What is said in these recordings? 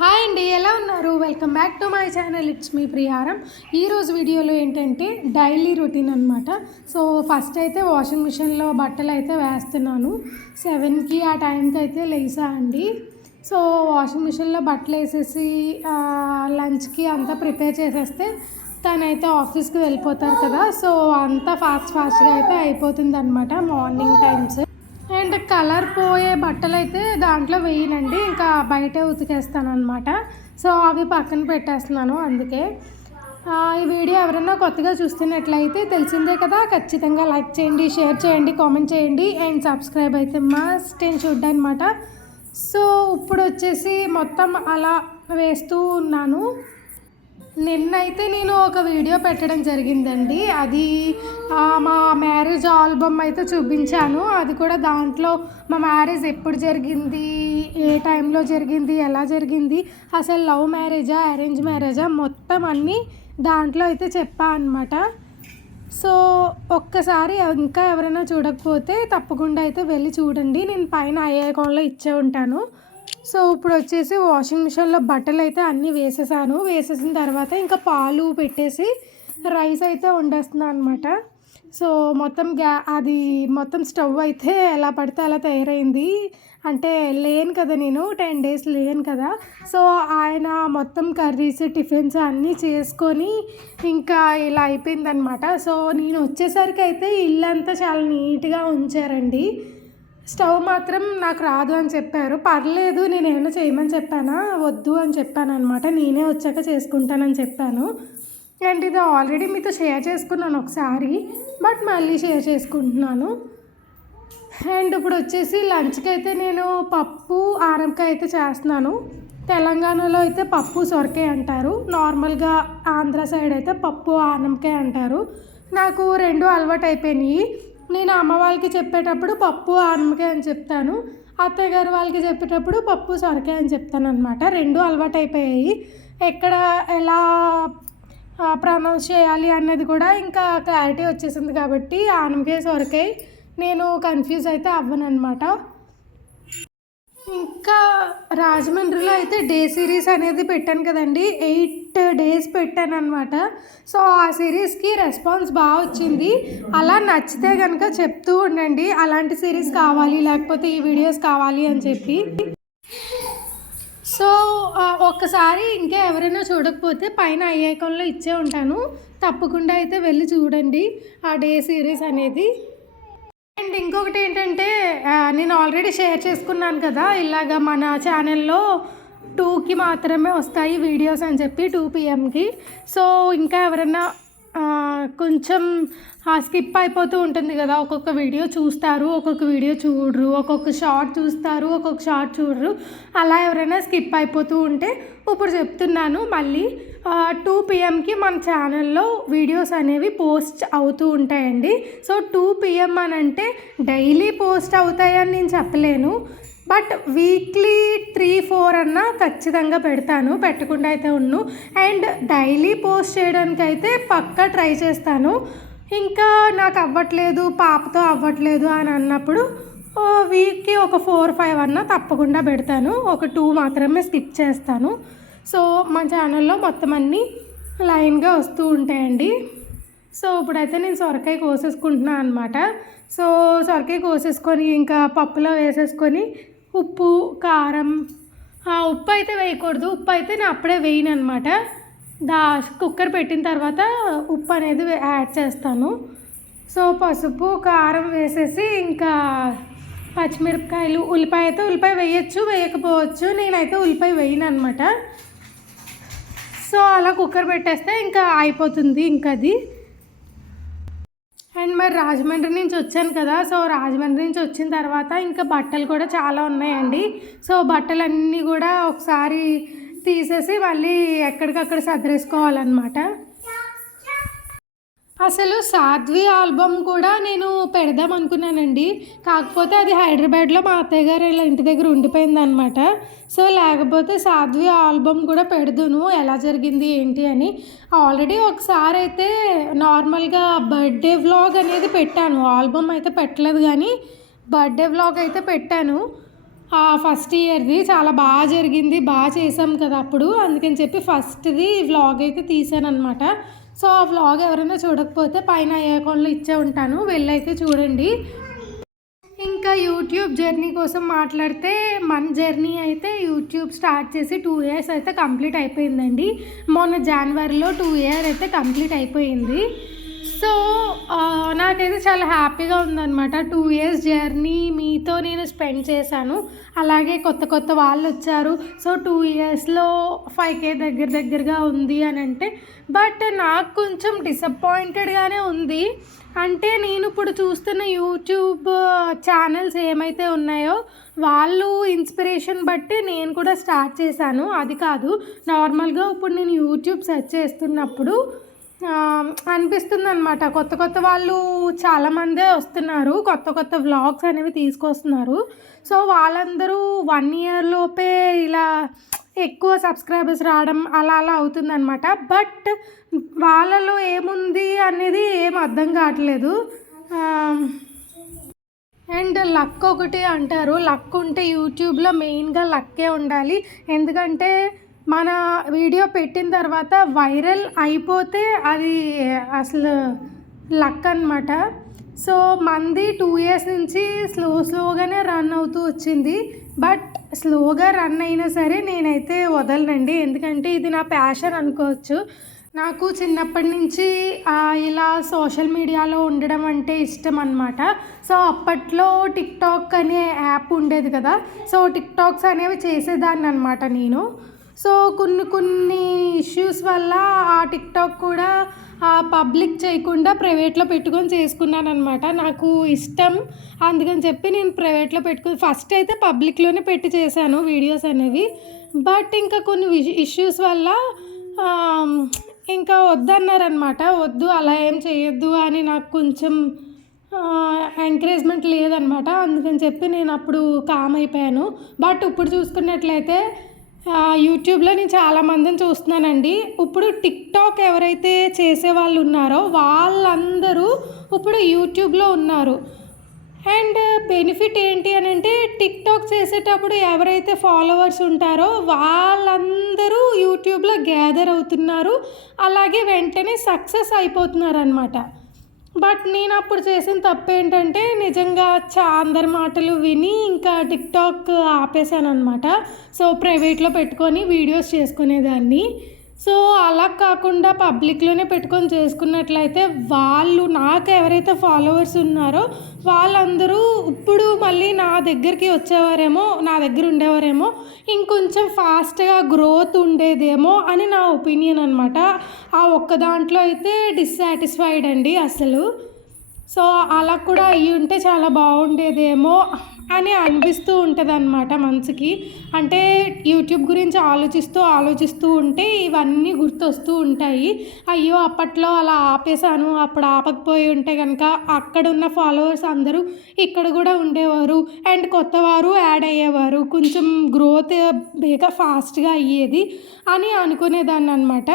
Hi అండి, ఎలా ఉన్నారు? Welcome back to my channel. It's me Priyaram. ఈరోజు వీడియోలో ఏంటంటే డైలీ రొటీన్ అనమాట. సో ఫస్ట్ అయితే వాషింగ్ మిషన్లో బట్టలు అయితే వేస్తున్నాను. 7కి ఆ టైంకి అయితే లేసా అండి. సో వాషింగ్ మిషన్లో బట్టలు వేసేసి లంచ్కి అంతా ప్రిపేర్ చేసేస్తే తనైతే ఆఫీస్కి వెళ్ళిపోతారు కదా. సో అంతా ఫాస్ట్గా అయితే అయిపోతుంది అనమాట మార్నింగ్ టైమ్స్. అండ్ కలర్ పోయే బట్టలు అయితే దాంట్లో వేయనండి, ఇంకా బయటే ఉతికేస్తాను అనమాట. సో అవి పక్కన పెట్టేస్తున్నాను. అందుకే ఈ వీడియో ఎవరైనా కొత్తగా చూస్తున్నట్లయితే తెలిసిందే కదా, ఖచ్చితంగా లైక్ చేయండి, షేర్ చేయండి, కామెంట్ చేయండి అండ్ సబ్స్క్రైబ్ అయితే మస్ట్ అండ్ షుడ్ అనమాట. సో ఇప్పుడు వచ్చేసి మొత్తం అలా వేస్తూ ఉన్నాను. నిన్నైతే నేను ఒక వీడియో పెట్టడం జరిగిందండి. అది మా మ్యారేజ్ ఆల్బమ్ అయితే చూపించాను. అది కూడా దాంట్లో మా మ్యారేజ్ ఎప్పుడు జరిగింది, ఏ టైంలో జరిగింది, ఎలా జరిగింది, అసలు లవ్ మ్యారేజా అరేంజ్ మ్యారేజా మొత్తం అన్నీ దాంట్లో అయితే చెప్పా అనమాట. సో ఒక్కసారి ఇంకా ఎవరైనా చూడకపోతే తప్పకుండా అయితే వెళ్ళి చూడండి. నేను పైన ఐకాన్లో ఇచ్చే ఉంటాను. సో ఇప్పుడు వచ్చేసి వాషింగ్ మిషన్లో బట్టలు అయితే అన్నీ వేసేసిన తర్వాత ఇంకా పాలు పెట్టేసి రైస్ అయితే వండేస్తున్నాను అనమాట. సో మొత్తం అది మొత్తం స్టవ్ అయితే ఎలా పడితే అలా తయారైంది. అంటే లేను కదా, నేను 10 days లేను కదా. సో ఆయన మొత్తం కర్రీస్ టిఫిన్స్ అన్నీ చేసుకొని ఇంకా ఇలా అయిపోయిందనమాట. సో నేను వచ్చేసరికి అయితే ఇల్లంతా చాలా నీట్గా ఉంచారండి. స్టవ్ మాత్రం నాకు రాదు అని చెప్పారు. పర్లేదు, నేను ఏమైనా చేయమని చెప్పానా, వద్దు అని చెప్పాను అనమాట. నేనే వచ్చాక చేసుకుంటానని చెప్పాను. అండ్ ఇది ఆల్రెడీ మీతో షేర్ చేసుకున్నాను ఒకసారి, బట్ మళ్ళీ షేర్ చేసుకుంటున్నాను. అండ్ ఇప్పుడు వచ్చేసి లంచ్కి అయితే నేను పప్పు ఆనపకాయ అయితే చేస్తున్నాను. తెలంగాణలో అయితే పప్పు సొరకాయ అంటారు, నార్మల్గా ఆంధ్ర సైడ్ అయితే పప్పు ఆనపకాయ అంటారు. నాకు రెండు అలవాటు అయిపోయినాయి. నేను అమ్మ వాళ్ళకి చెప్పేటప్పుడు పప్పు ఆనపకాయ అని చెప్తాను, అత్తయ్య గారు వాళ్ళకి చెప్పేటప్పుడు పప్పు సొరకాయ అని చెప్తాను అనమాట. రెండు అలవాటు అయిపోయాయి. ఎక్కడ ఎలా ప్రొనౌన్స్ చేయాలి అన్నది కూడా ఇంకా క్లారిటీ వచ్చేసింది కాబట్టి ఆనపకాయ సొరకాయ నేను కన్ఫ్యూజ్ అయితే అవ్వను అనమాట. ఇంకా రాజమండ్రిలో అయితే డే సిరీస్ అనేది పెట్టాను కదండి, 8 days పెట్టాను అనమాట. సో ఆ సిరీస్కి రెస్పాన్స్ బాగా వచ్చింది. అలా నచ్చితే కనుక చెప్తూ ఉండండి, అలాంటి సిరీస్ కావాలి లేకపోతే ఈ వీడియోస్ కావాలి అని చెప్పి. సో ఒక్కసారి ఇంకా ఎవరైనా చూడకపోతే పైన ఐకాన్లో ఇచ్చే ఉంటాను, తప్పకుండా అయితే వెళ్ళి చూడండి ఆ డే సిరీస్ అనేది. అండ్ ఇంకొకటి ఏంటంటే నేను ఆల్రెడీ షేర్ చేసుకున్నాను కదా, ఇలాగ మన ఛానల్లో 2కి మాత్రమే వస్తాయి వీడియోస్ అని చెప్పి, 2 PM. సో ఇంకా ఎవరైనా కొంచెం స్కిప్ అయిపోతూ ఉంటుంది కదా, ఒక్కొక్క వీడియో చూస్తారు, ఒక్కొక్క వీడియో చూడరు, ఒక్కొక్క షార్ట్ చూస్తారు, ఒక్కొక్క షార్ట్ చూడరు. అలా ఎవరైనా స్కిప్ అయిపోతూ ఉంటే ఇప్పుడు చెప్తున్నాను, మళ్ళీ 2 PM మన ఛానల్లో వీడియోస్ అనేవి పోస్ట్ అవుతూ ఉంటాయండి. సో 2 PM అని అంటే డైలీ పోస్ట్ అవుతాయని నేను చెప్పలేను, బట్ వీక్లీ 3-4 అన్నా ఖచ్చితంగా పెడతాను, పెట్టకుండా అయితే ఉన్ను. అండ్ డైలీ పోస్ట్ చేయడానికి అయితే పక్కా ట్రై చేస్తాను. ఇంకా నాకు అవ్వట్లేదు, పాపతో అవ్వట్లేదు అని అన్నప్పుడు వీక్కి ఒక 4-5 అన్నా తప్పకుండా పెడతాను, ఒక 2 మాత్రమే స్కిప్ చేస్తాను. సో మా ఛానల్లో మొత్తం అన్నీ లైన్గా వస్తూ ఉంటాయండి. సో ఇప్పుడైతే నేను సొరకాయ కోసేసుకుంటున్నాను అనమాట. సో సొరకాయ కోసేసుకొని ఇంకా పప్పులో వేసేసుకొని ఉప్పు కారం, ఉప్పు అయితే వేయకూడదు, ఉప్పు అయితే నేను అప్పుడే వేయను అనమాట. కుక్కర్ పెట్టిన తర్వాత ఉప్పు అనేది యాడ్ చేస్తాను. సో పసుపు కారం వేసేసి ఇంకా పచ్చిమిరపకాయలు, ఉల్లిపాయ అయితే ఉల్లిపాయ వేయచ్చు వేయకపోవచ్చు, నేనైతే ఉల్లిపాయ వేయను అనమాట. సో అలా కుక్కర్ పెట్టేస్తే ఇంకా అయిపోతుంది ఇంకా అది. అండ్ మరి రాజమండ్రి నుంచి వచ్చాను కదా, సో రాజమండ్రి నుంచి వచ్చిన తర్వాత ఇంకా బట్టలు కూడా చాలా ఉన్నాయండి. సో బట్టలన్నీ కూడా ఒకసారి తీసేసి మళ్ళీ ఎక్కడికక్కడ సర్దేసుకోవాలన్నమాట. అసలు సాధ్వి ఆల్బమ్ కూడా నేను పెడదాం అనుకున్నానండి, కాకపోతే అది హైదరాబాద్లో మా అత్తయ్య గారు ఇలా ఇంటి దగ్గర ఉండిపోయిందనమాట. సో లేకపోతే సాధ్వి ఆల్బమ్ కూడా పెడదును, ఎలా జరిగింది ఏంటి అని. ఆల్రెడీ ఒకసారి అయితే నార్మల్గా బర్త్డే వ్లాగ్ అనేది పెట్టాను, ఆల్బమ్ అయితే పెట్టలేదు కానీ బర్త్డే వ్లాగ్ అయితే పెట్టాను. ఫస్ట్ ఇయర్ది చాలా బాగా జరిగింది, బాగా చేసాం కదా అప్పుడు, అందుకని చెప్పి ఫస్ట్ది వ్లాగ్ అయితే తీసాను అనమాట. సో ఆ వ్లాగ్ ఎవరైనా చూడకపోతే పైన ఐ అకౌంట్లో ఇచ్చే ఉంటాను, వెళ్ళైతే చూడండి. ఇంకా యూట్యూబ్ జర్నీ కోసం మాట్లాడితే మన జర్నీ అయితే యూట్యూబ్ స్టార్ట్ చేసి 2 years అయితే కంప్లీట్ అయిపోయిందండి. మొన్న జనవరిలో 2 years అయితే కంప్లీట్ అయిపోయింది. సో నాకైతే చాలా హ్యాపీగా ఉందన్నమాట. 2 years జర్నీ మీతో నేను స్పెండ్ చేశాను. అలాగే కొత్త కొత్త వాళ్ళు వచ్చారు. సో 2 yearsలో 5K దగ్గరగా ఉంది అని అంటే, బట్ నాకు కొంచెం డిసప్పాయింటెడ్గానే ఉంది. అంటే నేను ఇప్పుడు చూస్తున్న యూట్యూబ్ ఛానల్స్ ఏమైతే ఉన్నాయో వాళ్ళు ఇన్స్పిరేషన్ బట్టి నేను కూడా స్టార్ట్ చేశాను. అది కాదు, నార్మల్గా ఇప్పుడు నేను యూట్యూబ్ సెర్చ్ చేస్తున్నప్పుడు అనిపిస్తుంది అనమాట, కొత్త కొత్త వాళ్ళు చాలామందే వస్తున్నారు, కొత్త కొత్త వ్లాగ్స్ అనేవి తీసుకొస్తున్నారు. సో వాళ్ళందరూ 1 year లోపే ఇలా ఎక్కువ సబ్స్క్రైబర్స్ రావడం అలా అవుతుందన్నమాట. బట్ వాళ్ళలో ఏముంది అనేది ఏం అర్థం కావట్లేదు. అండ్ లక్ ఒకటి అంటారు, లక్ ఉంటే యూట్యూబ్లో మెయిన్గా లక్కే ఉండాలి. ఎందుకంటే మన వీడియో పెట్టిన తర్వాత వైరల్ అయిపోతే అది అసలు లక్ అనమాట. సో మంది 2 years నుంచి స్లోగానే రన్ అవుతూ వచ్చింది. బట్ స్లోగా రన్ అయినా సరే నేనైతే వదలనండి, ఎందుకంటే ఇది నా ప్యాషన్ అనుకోవచ్చు. నాకు చిన్నప్పటి నుంచి ఇలా సోషల్ మీడియాలో ఉండడం అంటే ఇష్టం అనమాట. సో అప్పట్లో టిక్టాక్ అనే యాప్ ఉండేది కదా, సో టిక్టాక్స్ అనేవి చేసేదాన్ని అనమాట నేను. సో కొన్ని ఇష్యూస్ వల్ల ఆ టిక్టాక్ కూడా పబ్లిక్ చేయకుండా ప్రైవేట్లో పెట్టుకొని చేసుకున్నాను అనమాట. నాకు ఇష్టం, అందుకని చెప్పి నేను ప్రైవేట్లో పెట్టుకుని ఫస్ట్ అయితే పబ్లిక్లోనే పెట్టి చేశాను వీడియోస్ అనేవి. బట్ ఇంకా కొన్ని ఇష్యూస్ వల్ల ఇంకా వద్దన్నారనమాట. వద్దు అలా ఏం చేయొద్దు అని నాకు కొంచెం ఎంకరేజ్మెంట్ లేదనమాట. అందుకని చెప్పి నేను అప్పుడు కామ్ అయిపోయాను. బట్ ఇప్పుడు చూసుకున్నట్లయితే యూట్యూబ్లో నేను చాలామందిని చూస్తున్నానండి. ఇప్పుడు టిక్టాక్ ఎవరైతే చేసేవాళ్ళు ఉన్నారో వాళ్ళందరూ ఇప్పుడు యూట్యూబ్లో ఉన్నారు. అండ్ బెనిఫిట్ ఏంటి అని అంటే, టిక్టాక్ చేసేటప్పుడు ఎవరైతే ఫాలోవర్స్ ఉంటారో వాళ్ళందరూ యూట్యూబ్లో గ్యాదర్ అవుతున్నారు, అలాగే వెంటనే సక్సెస్ అయిపోతున్నారు అనమాట. బట్ నేను అప్పుడు చేసిన తప్పు ఏంటంటే, నిజంగా అందరి మాటలు విని ఇంకా టిక్టాక్ ఆపేసాను అనమాట. సో ప్రైవేట్లో పెట్టుకొని వీడియోస్ చేసుకునేదాన్ని. సో అలా కాకుండా పబ్లిక్లోనే పెట్టుకొని చేసుకున్నట్లయితే వాళ్ళు నాకు ఎవరైతే ఫాలోవర్స్ ఉన్నారో వాళ్ళందరూ ఇప్పుడు మళ్ళీ నా దగ్గరికి వచ్చేవారేమో, నా దగ్గర ఉండేవారేమో, ఇంకొంచెం ఫాస్ట్గా గ్రోత్ ఉండేదేమో అని నా ఒపీనియన్ అనమాట. ఆ ఒక్క దాంట్లో అయితే డిస్సాటిస్ఫైడ్ అండి అసలు. సో అలా కూడా అయ్యి ఉంటే చాలా బాగుండేదేమో అని అనిపిస్తూ ఉంటుంది అనమాట మనసుకి. అంటే యూట్యూబ్ గురించి ఆలోచిస్తూ ఉంటే ఇవన్నీ గుర్తొస్తూ ఉంటాయి. అయ్యో అప్పట్లో అలా ఆపేశాను, అప్పుడు ఆపకపోయి ఉంటే కనుక అక్కడున్న ఫాలోవర్స్ అందరూ ఇక్కడ కూడా ఉండేవారు అండ్ కొత్తవారు యాడ్ అయ్యేవారు, కొంచెం గ్రోత్ బేగా ఫాస్ట్గా అయ్యేది అని అనుకునేదాన్ని అనమాట.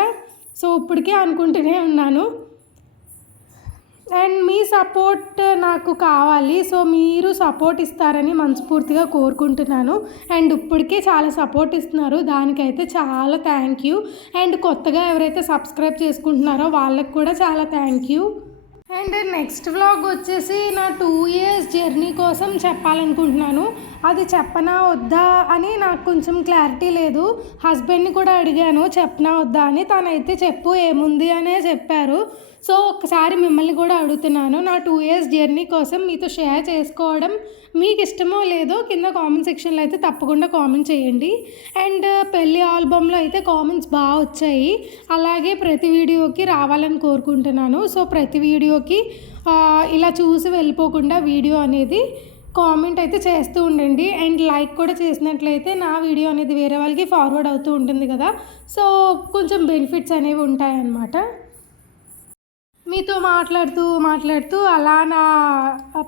సో ఇప్పటికే అనుకుంటూనే ఉన్నాను. అండ్ మీ సపోర్ట్ నాకు కావాలి. సో మీరు సపోర్ట్ ఇస్తారని మనస్ఫూర్తిగా కోరుకుంటున్నాను. అండ్ ఇప్పటికే చాలా సపోర్ట్ ఇస్తున్నారు, దానికైతే చాలా థ్యాంక్ యూ. అండ్ కొత్తగా ఎవరైతే సబ్స్క్రైబ్ చేసుకుంటున్నారో వాళ్ళకి కూడా చాలా thank you. And next vlog వచ్చేసి నా 2 years జర్నీ కోసం చెప్పాలనుకుంటున్నాను. అది చెప్పనా వద్దా అని నాకు కొంచెం క్లారిటీ లేదు. హస్బెండ్ని కూడా అడిగాను చెప్పనా వద్దా అని, తనైతే చెప్పు ఏముంది అనే చెప్పారు. సో ఒకసారి మిమ్మల్ని కూడా అడుగుతున్నాను, నా 2 years జర్నీ కోసం మీతో షేర్ చేసుకోవడం మీకు ఇష్టమో లేదో కింద కామెంట్ సెక్షన్లో అయితే తప్పకుండా కామెంట్ చేయండి. అండ్ పెళ్ళి ఆల్బమ్లో అయితే కామెంట్స్ బాగా వచ్చాయి, అలాగే ప్రతి వీడియోకి రావాలని కోరుకుంటున్నాను. సో ప్రతి వీడియోకి ఇలా చూసి వెళ్ళిపోకుండా వీడియో అనేది కామెంట్ అయితే చేస్తూ ఉండండి. అండ్ లైక్ కూడా చేసినట్లయితే నా వీడియో అనేది వేరే వాళ్ళకి ఫార్వర్డ్ అవుతూ ఉంటుంది కదా, సో కొంచెం బెనిఫిట్స్ అనేవి ఉంటాయన్నమాట. మీతో మాట్లాడుతూ అలా నా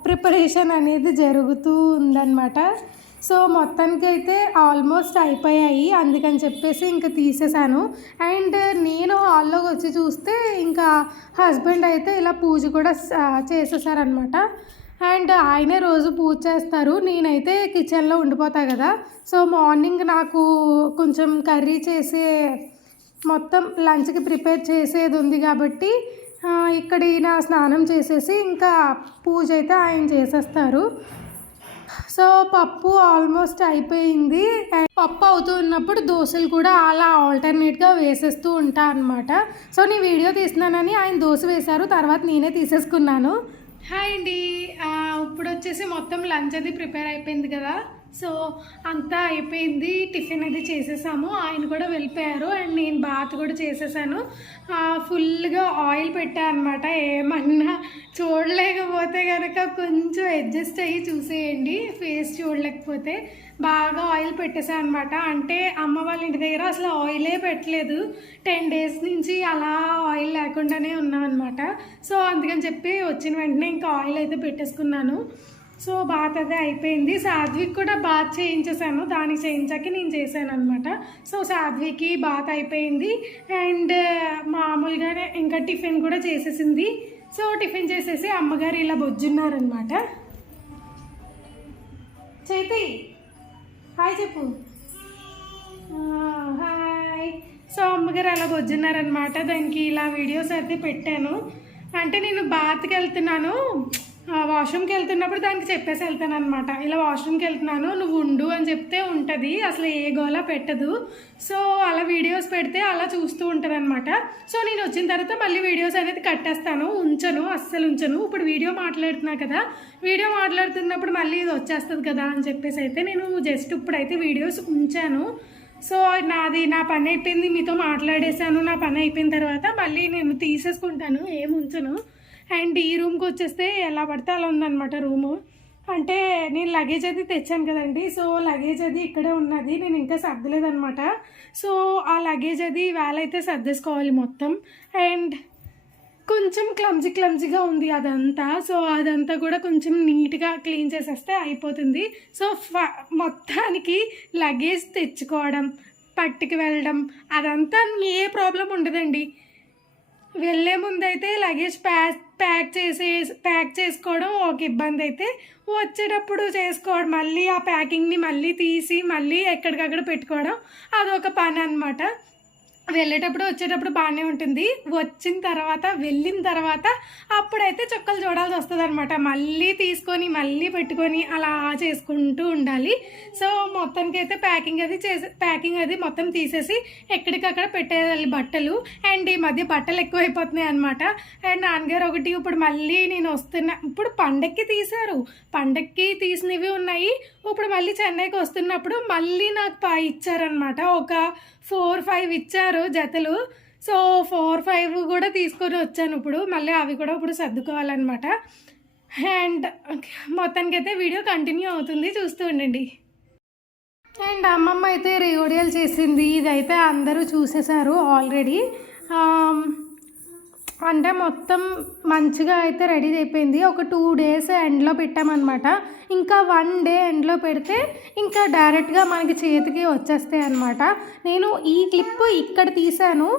ప్రిపరేషన్ అనేది జరుగుతూ ఉందన్నమాట. సో మొత్తానికైతే ఆల్మోస్ట్ అయిపోయాయి, అందుకని చెప్పేసి ఇంకా తీసేసాను. అండ్ నేను హాల్లోకి వచ్చి చూస్తే ఇంకా హస్బెండ్ అయితే ఇలా పూజ కూడా చేసేసారనమాట. అండ్ ఆయనే రోజు పూజ చేస్తారు. నేనైతే కిచెన్లో ఉండిపోతా కదా. సో మార్నింగ్ నాకు కొంచెం కర్రీ చేసే మొత్తం లంచ్కి ప్రిపేర్ చేసేది ఉంది కాబట్టి ఇక్కడ ఈయన స్నానం చేసేసి ఇంకా పూజ అయితే ఆయన చేసేస్తారు. సో పప్పు ఆల్మోస్ట్ అయిపోయింది. పప్పు అవుతూ ఉన్నప్పుడు దోశలు కూడా అలా ఆల్టర్నేట్గా వేసేస్తూ ఉంటా అనమాట. సో నేను వీడియో తీస్తున్నానని ఆయన దోశ వేశారు, తర్వాత నేనే తీసేసుకున్నాను. హాయ్ అండి, ఇప్పుడు వచ్చేసి మొత్తం లంచ్ అది ప్రిపేర్ అయిపోయింది కదా. సో అంతా అయిపోయింది, టిఫిన్ అది చేసేసాము, ఆయన కూడా వెళ్ళిపోయారు. అండ్ నేను బాత్ కూడా చేసేసాను. ఫుల్గా ఆయిల్ పెట్టా అనమాట. ఏమన్నా చూడలేకపోతే కనుక కొంచెం అడ్జస్ట్ అయ్యి చూసేయండి, ఫేస్ చూడలేకపోతే. బాగా ఆయిల్ పెట్టేసాను అనమాట. అంటే అమ్మ వాళ్ళ ఇంటి దగ్గర అసలు ఆయిలే పెట్టలేదు, 10 days నుంచి అలా ఆయిల్ లేకుండానే ఉన్నాం అనమాట. సో అందుకని చెప్పి వచ్చిన వెంటనే ఇంకా ఆయిల్ అయితే పెట్టేసుకున్నాను. సో బాత్ అదే అయిపోయింది. సాధ్వికి కూడా బాత్ చేయించేసాను, దానికి చేయించాక నేను చేశాను అనమాట. సో సాధ్వికి బాత్ అయిపోయింది. అండ్ మామూలుగానే ఇంకా టిఫిన్ కూడా చేసేసింది. సో టిఫిన్ చేసేసి అమ్మగారు ఇలా బొజ్జున్నారనమాట. చేతి హాయ్ చెప్పు. హాయ్. సో అమ్మగారు అలా బొజ్జున్నారనమాట. దానికి ఇలా వీడియోస్ అయితే పెట్టాను. అంటే నేను బాత్కి వెళ్తున్నాను, వాష్రూమ్కి వెళ్తున్నప్పుడు దానికి చెప్పేసి వెళ్తాను అనమాట. ఇలా వాష్రూమ్కి వెళ్తున్నాను, నువ్వు ఉండు అని చెప్తే ఉంటుంది, అసలు ఏ గోలా పెట్టదు. సో అలా వీడియోస్ పెడితే అలా చూస్తూ ఉంటుంది అనమాట. సో నేను వచ్చిన తర్వాత మళ్ళీ వీడియోస్ అనేది కట్టేస్తాను, ఉంచను, అస్సలు ఉంచను. ఇప్పుడు వీడియో మాట్లాడుతున్నా కదా, వీడియో మాట్లాడుతున్నప్పుడు మళ్ళీ ఇది వచ్చేస్తుంది కదా అని చెప్పేసి అయితే నేను జస్ట్ ఇప్పుడైతే వీడియోస్ ఉంచాను. సో నా పని అయిపోయింది, మీతో మాట్లాడేశాను. నా పని అయిపోయిన తర్వాత మళ్ళీ నేను తీసేసుకుంటాను, ఏం ఉంచను. అండ్ ఈ రూమ్కి వచ్చేస్తే ఎలా పడితే అలా ఉందన్నమాట రూము. అంటే నేను లగేజ్ అది తెచ్చాను కదండి. సో లగేజ్ అది ఇక్కడే ఉన్నది, నేను ఇంకా సర్దలేదనమాట. సో ఆ లగేజ్ అది వేలైతే సర్దేసుకోవాలి మొత్తం. అండ్ కొంచెం క్లమ్జీగా ఉంది అదంతా. సో అదంతా కూడా కొంచెం నీట్గా క్లీన్ చేసేస్తే అయిపోతుంది. సో మొత్తానికి లగేజ్ తెచ్చుకోవడం, పట్టుకు వెళ్ళడం అదంతా ఏ ప్రాబ్లం ఉండదండి. వెళ్ళే ముందైతే లగేజ్ ప్యాక్ చేసుకోవడం ఒక ఇబ్బంది అయితే, వచ్చేటప్పుడు చేసుకోవడం, మళ్ళీ ఆ ప్యాకింగ్ని మళ్ళీ తీసి మళ్ళీ ఎక్కడికక్కడ పెట్టుకోవడం అదొక పని అనమాట. వెళ్ళేటప్పుడు వచ్చేటప్పుడు బాగానే ఉంటుంది, వచ్చిన తర్వాత వెళ్ళిన తర్వాత అప్పుడైతే చుక్కలు చూడాల్సి వస్తుంది అనమాట. మళ్ళీ తీసుకొని మళ్ళీ పెట్టుకొని అలా చేసుకుంటూ ఉండాలి. సో మొత్తానికైతే ప్యాకింగ్ అది మొత్తం తీసేసి ఎక్కడికక్కడ పెట్టేయాలి బట్టలు. అండ్ ఈ మధ్య బట్టలు ఎక్కువైపోతున్నాయి అనమాట. అండ్ నాన్నగారు ఒకటి ఇప్పుడు మళ్ళీ నేను ఇప్పుడు పండక్కి తీశారు, పండక్కి తీసినవి ఉన్నాయి. ఇప్పుడు మళ్ళీ చెన్నైకి వస్తున్నప్పుడు మళ్ళీ నాకు ఇచ్చారనమాట, ఒక 4-5 ఇచ్చారు జతలు. సో 4-5 కూడా తీసుకొని వచ్చాను. ఇప్పుడు మళ్ళీ అవి కూడా ఇప్పుడు సర్దుకోవాలన్నమాట. అండ్ మొత్తానికి అయితే వీడియో కంటిన్యూ అవుతుంది, చూస్తూ ఉండండి. అండ్ అమ్మమ్మ అయితే రేడియోలు చేసింది, ఇదైతే అందరూ చూసేశారు ఆల్రెడీ. అంటే మొత్తం మంచిగా అయితే రెడీ అయిపోయింది. ఒక 2 days ఎండ్లో పెట్టామన్నమాట. ఇంకా 1 day ఎండ్లో పెడితే ఇంకా డైరెక్ట్గా మనకి చేతికి వచ్చేస్తాయి అన్నమాట. నేను ఈ క్లిప్ ఇక్కడ తీసాను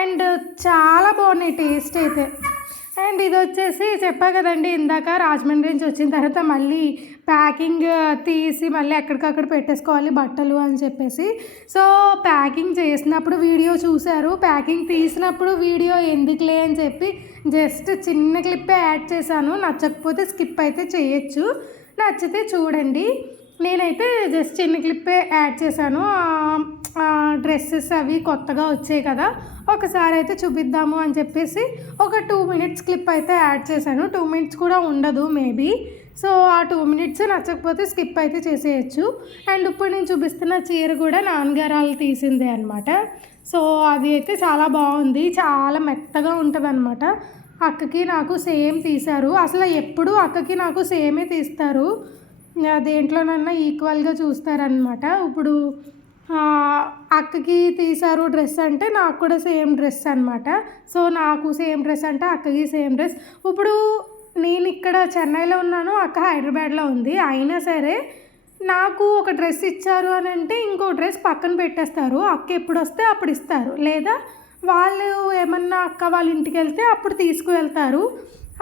అండ్ చాలా బాగున్నాయి టేస్ట్ అయితే. అండ్ ఇది వచ్చేసి చెప్పా కదండి ఇందాక, రాజమండ్రి నుంచి వచ్చిన తర్వాత మళ్ళీ ప్యాకింగ్ తీసి మళ్ళీ ఎక్కడికక్కడ పెట్టేసుకోవాలి బట్టలు అని చెప్పేసి. సో ప్యాకింగ్ చేసినప్పుడు వీడియో చూశారు, ప్యాకింగ్ తీసినప్పుడు వీడియో ఎందుకులే అని చెప్పి జస్ట్ చిన్న క్లిప్పే యాడ్ చేశాను. నచ్చకపోతే స్కిప్ అయితే చేయొచ్చు, నచ్చితే చూడండి. నేనైతే జస్ట్ చిన్న క్లిప్పే యాడ్ చేశాను. డ్రెస్సెస్ అవి కొత్తగా వచ్చాయి కదా, ఒకసారి అయితే చూపిద్దాము అని చెప్పేసి ఒక 2 minutes క్లిప్ అయితే యాడ్ చేశాను. 2 minutes కూడా ఉండదు మేబీ. సో ఆ 2 minutes నచ్చకపోతే స్కిప్ అయితే చేసేయచ్చు. అండ్ ఇప్పుడు నేను చూపిస్తున్న చీర కూడా నాన్నగారు తీసిందే అనమాట. సో అది అయితే చాలా బాగుంది, చాలా మెత్తగా ఉంటుంది అనమాట. అక్కకి నాకు సేమ్ తీశారు, అసలు ఎప్పుడు అక్కకి నాకు సేమే తీస్తారు, దేంట్లోనన్నా ఈక్వల్గా చూస్తారనమాట. ఇప్పుడు అక్కకి తీశారు డ్రెస్ అంటే నాకు కూడా సేమ్ డ్రెస్ అనమాట. సో నాకు సేమ్ డ్రెస్ అంటే అక్కకి సేమ్ డ్రెస్. ఇప్పుడు నేను ఇక్కడ చెన్నైలో ఉన్నాను, అక్క హైదరాబాద్లో ఉంది, అయినా సరే నాకు ఒక డ్రెస్ ఇచ్చారు అని అంటే ఇంకో డ్రెస్ పక్కన పెట్టేస్తారు. అక్క ఎప్పుడు వస్తే అప్పుడు ఇస్తారు, లేదా వాళ్ళు ఏమన్నా అక్క వాళ్ళ ఇంటికి వెళ్తే అప్పుడు తీసుకువెళ్తారు.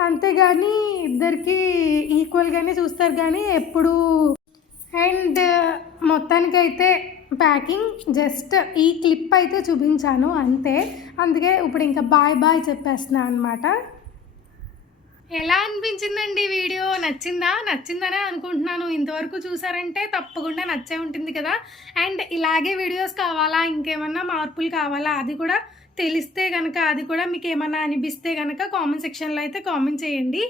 అంతేగాని ఇద్దరికి ఈక్వల్గానే చూస్తారు కానీ ఎప్పుడు. అండ్ మొత్తానికైతే ప్యాకింగ్ జస్ట్ ఈ క్లిప్ అయితే చూపించాను అంతే. అందుకే ఇప్పుడు ఇంకా బాయ్ బాయ్ చెప్పేస్తున్నా అనమాట. ఎలా అనిపించిందండి వీడియో? నచ్చిందనే అనుకుంటున్నాను. ఇంతవరకు చూసారంటే తప్పకుండా నచ్చే ఉంటుంది కదా. అండ్ ఇలాగే వీడియోస్ కావాలా, ఇంకేమన్నా మార్పులు కావాలా, అది కూడా తెలిస్తే కనుక, అది కూడా మీకు ఏమన్నా అనిపిస్తే కనుక కామెంట్ సెక్షన్లో అయితే కామెంట్ చేయండి.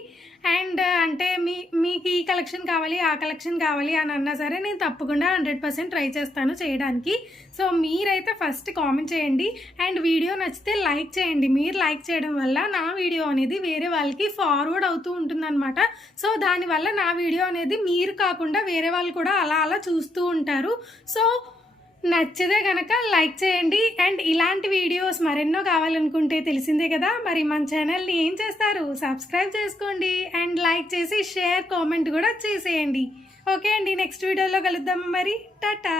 అండ్ అంటే మీకు ఈ కలెక్షన్ కావాలి, ఆ కలెక్షన్ కావాలి అని అన్నా సరే నేను తప్పకుండా 100% ట్రై చేస్తాను చేయడానికి. సో మీరైతే ఫస్ట్ కామెంట్ చేయండి. అండ్ వీడియో నచ్చితే లైక్ చేయండి. మీరు లైక్ చేయడం వల్ల నా వీడియో అనేది వేరే వాళ్ళకి ఫార్వర్డ్ అవుతూ ఉంటుందన్నమాట. సో దానివల్ల నా వీడియో అనేది మీరు కాకుండా వేరే వాళ్ళు కూడా అలా చూస్తూ ఉంటారు. సో నచ్చితే కనుక లైక్ చేయండి. అండ్ ఇలాంటి వీడియోస్ మరెన్నో కావాలనుకుంటే తెలిసిందే కదా, మరి మన ఛానల్ని ఏం చేస్తారు, సబ్స్క్రైబ్ చేసుకోండి. అండ్ లైక్ చేసి షేర్ కామెంట్ కూడా చేసేయండి. ఓకే అండి, నెక్స్ట్ వీడియోలో కలుద్దాము మరి. టాటా.